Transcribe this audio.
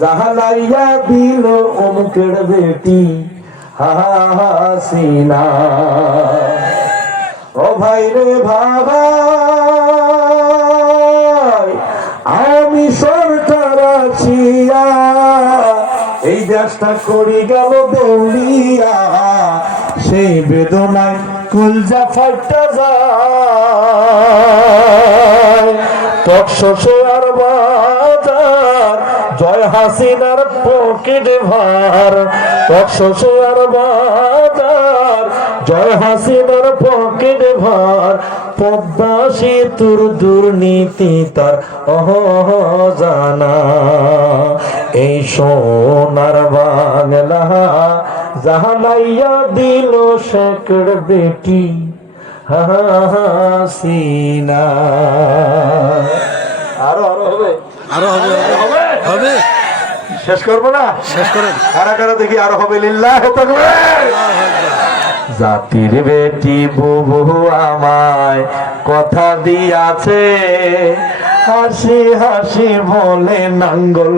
জাহালাইয়া দিল অমুকের বেটি হাসিনা। ও ভাই রে ভাই, আমি সরকার আছিয়া এই দেশটা করি গেল দৌড়িয়া, সেই বেদনায় কলজা ফাইটা যায়। টকশসে আর বাজার জয় হাসিনার পকেট ভার, টকশসে আর বাজার জয় হাসিনার পকেট ভার। পদ্মা সেতুর দুর্নীতি তার অজানা, এই সোনার বাংলা জাহালাইয়া দিল শেখর বেটি হাসিনা। আরো আরো হবে, আরো হবে, হবে হবে, শেষ করবো না? শেষ করেন। কারা কারা দেখি আরো হবে। লিল্লাহ তাকবীর। জাতির বেটি বুবু আমায় কথা দিয়াছে, হাসি হাসি বলে নাঙ্গল